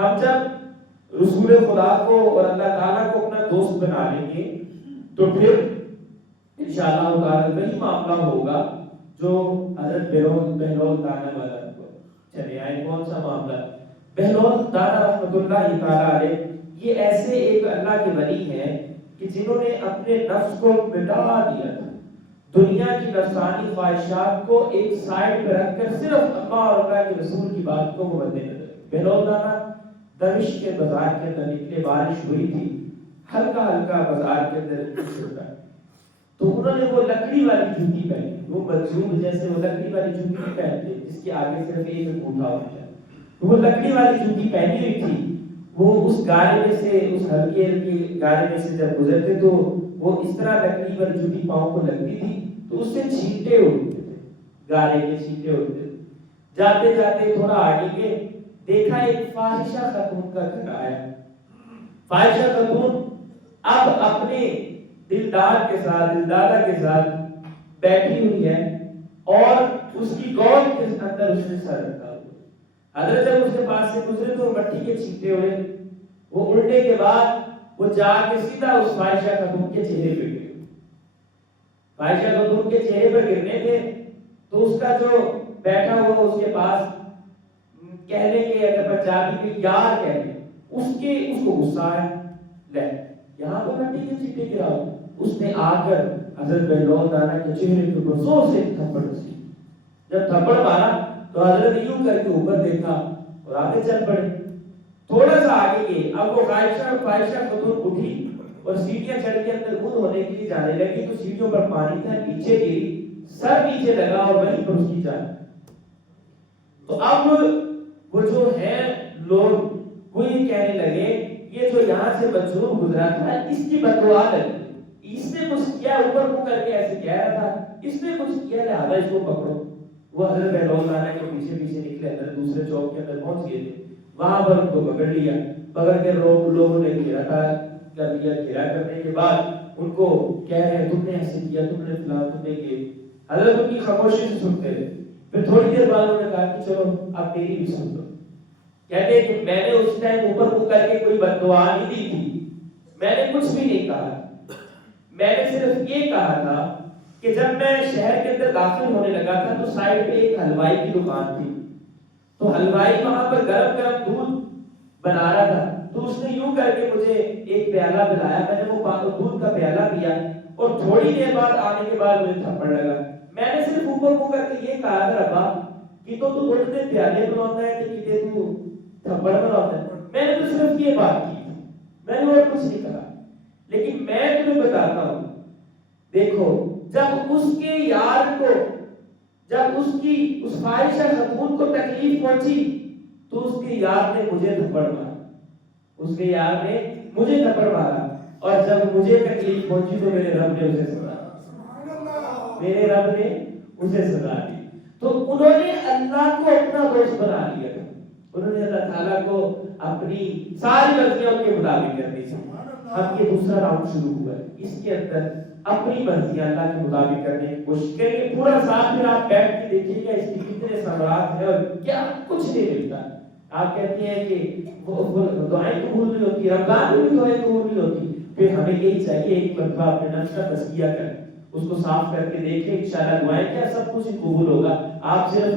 ہم جب رسول خدا کو اور اللہ تعالیٰ کو اپنا دوست بنا لیں گے تو پھر انشاءاللہ تعالیٰ وہی معاملہ ہوگا جو حضرت بہلول دانا والا کو چلے آئے. کون سا معاملہ؟ بہلول دانا رحمۃ اللہ تعالیٰ علیہ یہ ایسے ایک اللہ کے ولی ہیں کہ جنہوں نے اپنے نفس کو مٹا دیا تھا. دنیا کی نفسانی خواہشات کو ایک سائڈ پہ رکھ کر صرف اللہ اور اللہ کے رسول کی بات کو مدِ نظر. بہلول دانا دمشق کے بازار کے اندر نکلے، بارش ہوئی تھی، ہلکا ہلکا بازار کے اندر چھوٹا، تو انہوں نے وہ لکڑی والی جوتی پہنی. وہ مجذوب جیسے وہ لکڑی والی جوتی نہیں پہنتے جس کے آگے صرف ایک انگوٹھا ہوتا ہے، وہ لکڑی والی جوتی پہنی ہوئی تھی. وہ اس گارے میں سے، اس ہلکے ہلکے گارے میں سے جب گزرتے تو وہ اس طرح لکڑی والی جوتی پاؤں کو لگتی تھی تو اس سے چھینٹے اڑتے تھے، گارے کے چھینٹے اڑتے تھے. جاتے جاتے تھوڑا آگے گئے، دیکھا ایک فاحشہ خاتون کا گھر آیا. فاحشہ خاتون اب اپنے دلدار کے ساتھ، دلدادہ کے ساتھ بیٹھی ہوئی ہے اور اس کی گود کے اندر اس نے سر رکھا ہوا. حضرت جب اس کے پاس سے گزرے تو مٹی کے چھینٹے اڑے. وہ الٹے کے بعد وہ جا کے سیدھا اس فاحشہ خاتون کے چہرے پہ گر. فاحشہ خاتون کے چہرے پر گرنے تھے تو اس کا جو بیٹھا ہوا اس کے پاس کہنے کے اگر پنجابی میں یار کہنے اس کو غصہ آیا، لے یہاں پر مٹی کے چھینٹے گراؤ. اس نے آ کر حضرت بہلول دانا کے چہرے کے اوپر زور سے تھپڑ ماری. جب تھپڑ مارا تو حضرت یوں کر کے اوپر دیکھا اور آگے چل پڑے. تھوڑا سا آگے گئے، اب وہ فاحشہ خاتون اٹھی اور سیڑھیاں چڑھ کے اندر منہ ہونے کے لیے جانے لگی تو سیڑھیوں پر پانی تھا، نیچے گری، سر نیچے لگا اور وہیں پر اس کی جان. تو اب وہ جو ہے لوگ وہ یہ کہنے لگے یہ جو یہاں سے مجذوب گزرا تھا اس کی بددعا لگی، اس نے کچھ کیا، اوپر منہ کر کے ایسے کہہ رہا تھا، اس نے کچھ کیا لہذا اس کو پکڑو. وہ حضرت بہلول دانا کے پیچھے پیچھے نکلے، اندر دوسرے چوک کے اندر پہنچ گئے تھے. وہاں پر ان کو پکڑ لیا، پکڑ کے لوگوں نے گھیرا کر لیا. گھیرا کرنے کے بعد ان کو کہہ رہے ہیں تم نے ایسے کیا، تم نے فلاں، تم نے یہ. حضرت ان کی خاموشی سے سنتے رہے. پھر تھوڑی دیر بعد انہوں نے کہا کہ چلو اب میری بھی سن لو. کہتے ہیں کہ میں نے اس ٹائم اوپر منہ کر کے کوئی بددعا نہیں دی تھی، میں نے کچھ بھی نہیں کہا. میں نے صرف یہ کہا تھا کہ جب میں شہر کے اندر داخل ہونے لگا تھا تو سائڈ پہ ایک حلوائی کی دکان تھی، تو حلوائی وہاں پر گرم گرم دودھ بنا رہا تھا تو اس نے یوں کر کے مجھے ایک پیالہ پلایا. میں نے وہ دودھ کا پیالہ پیا اور تھوڑی دیر بعد آنے کے بعد مجھے تھپڑ لگا. میں نے صرف اوپر منہ کر کے یہ کہا تھا ربا کہ تو دودھ میں پیالے بناتا ہے کہ کتے تو تھپڑ بناتا ہے. میں نے تو صرف یہ بات کی تھی، میں نے اور کچھ نہیں کہا. لیکن میں تمہیں بتاتا ہوں، دیکھو جب اس کے یار کو، جب اس فاحشہ خاتون کو تکلیف پہنچی تو اس کے یار نے مجھے تھپڑ مارا. اس کے یار نے مجھے تھپڑ مارا اور جب مجھے تکلیف پہنچی تو میرے رب نے اسے سزا دی. میرے رب نے اسے سزا دی. تو انہوں نے اللہ کو اپنا دوست بنا لیا تھا. انہوں نے اللہ تعالیٰ کو اپنی ساری مرضیوں کے مطابق کرنی تھی. اب یہ دوسرا راؤنڈ شروع ہوا ہے، اس کے اندر اپنی مرضی اللہ کے مطابق کرنے کی کوشش کریں. پورا سال پھر آپ بیٹھ کے دیکھیے گا اس کے کتنے ثمرات ہیں اور کیا کچھ نہیں ملتا. آپ کہتے ہیں کہ وہ دعائیں قبول نہیں ہوتی، رمضان میں بھی دعائیں قبول نہیں ہوتی. پھر ہمیں یہی چاہیے ایک مرتبہ اپنے نفس کا تزکیہ کریں، اس کو صاف کر کے دیکھیں، انشاءاللہ دعائیں کیا سب کچھ قبول ہوگا. آپ صرف